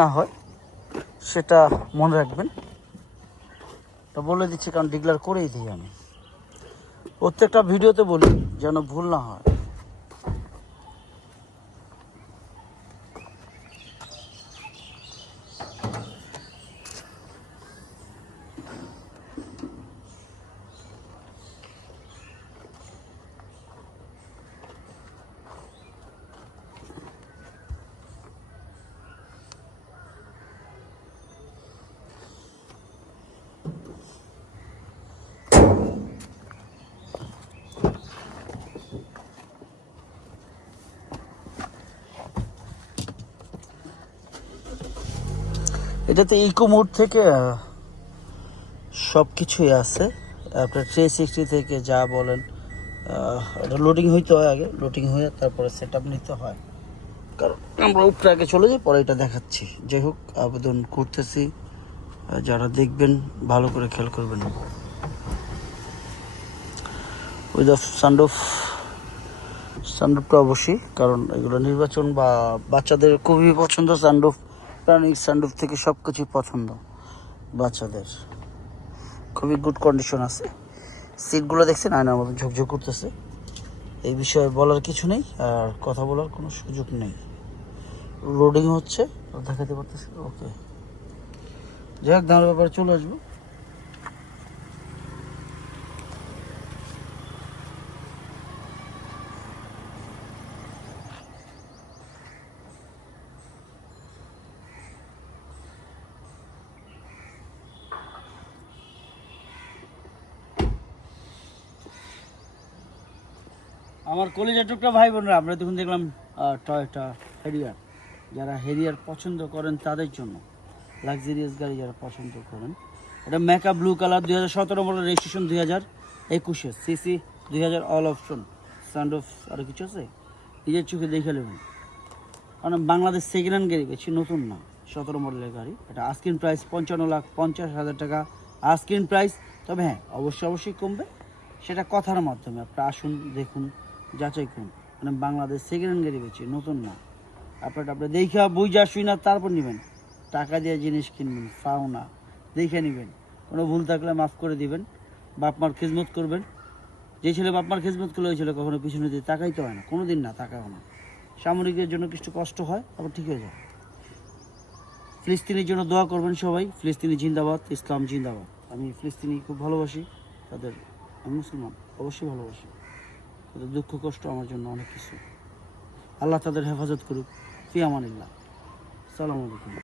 না হয় সেটা মনে রাখবেন। তা বলে দিচ্ছি, কারণ ডিক্লেয়ার করেই দিই আমি প্রত্যেকটা ভিডিওতে, বলি যেন ভুল না হয়। এটাতে ইকো মোড থেকে সব কিছুই আছে। আপনার 360 থেকে যা বলেন, এটা লোডিং হইতে হয়, আগে লোডিং হয়ে তারপরে সেট আপ নিতে হয়। কারণ আমরা উপরে আগে চলে যাই, পরে এটা দেখাচ্ছি। যাই হোক, আবেদন করতেছি, যারা দেখবেন ভালো করে খেয়াল করবেন। উইথ সানরুফটা অবশ্যই, কারণ এগুলো নির্বাচন বা বাচ্চাদের খুবই পছন্দ। সানরুফ, প্রাণিক সানরুফ থেকে সব কিছুই পছন্দ বাচ্চাদের। খুবই গুড কন্ডিশন আছে। সিটগুলো দেখছেন, আয়নার মতো ঝকঝক করতেছে। এই বিষয়ে বলার কিছু নেই, আর কথা বলার কোনো সুযোগ নেই। লোডিং হচ্ছে, দেখাতে পারতেছি। ওকে, যাই হোক, দামের ব্যাপারে চলে আসবো। আমার কলেজের টুকরা ভাই বোনরা, আমরা তখন দেখলাম টয়োটা হেরিয়ার। যারা হেরিয়ার পছন্দ করেন তাদের জন্য, লাক্সারিয়াস গাড়ি যারা পছন্দ করেন, এটা মেকা blue colour, 2017 model, registration 2021, CC 2000, all option, sunroof, আরও কিছু আছে, নিজের চোখে দেখে নেবেন। কারণ বাংলাদেশ সেকেন্ড হ্যান্ড গাড়ি বেশি, নতুন না, 17 মডেলের গাড়ি। এটা আস্কিং প্রাইস 55,50,000 টাকা আস্কিং প্রাইস। তবে হ্যাঁ, অবশ্যই কমবে, সেটা কথার মাধ্যমে। আপনারা আসুন, দেখুন, যাচাই করুন। মানে বাংলাদেশ সেকেন্ড হ্যান্ড গাড়ি বেশি, নতুন না। আপনারা দেখা বুঝা শুই না, তারপর নেবেন। টাকা দিয়ে জিনিস কিনবেন, ফাও না, দেখে নেবেন। কোনো ভুল থাকলে মাফ করে দিবেন। বাপ মার খিদমত করবেন। যে ছেলে বাপ মার খিদমত করলে, ওই ছেলে কখনো পিছনে দিয়ে তাকাইতে হয় না, কোনো দিন না, তাকাও না। সামরিকের জন্য কিছু কষ্ট হয়, আবার ঠিক হয়ে যায়। ফিলিস্তিনের জন্য দোয়া করবেন সবাই। ফিলিস্তিনি জিন্দাবাদ, ইসলাম জিন্দাবাদ। আমি ফিলিস্তিনি খুব ভালোবাসি তাদের। আমি মুসলমান, অবশ্যই ভালোবাসি তাদের। দুঃখ কষ্ট আমার জন্য অনেক কিছু। আল্লাহ তাদের হেফাজত করুক। ফি আমানিল্লাহ। আসসালামু আলাইকুম।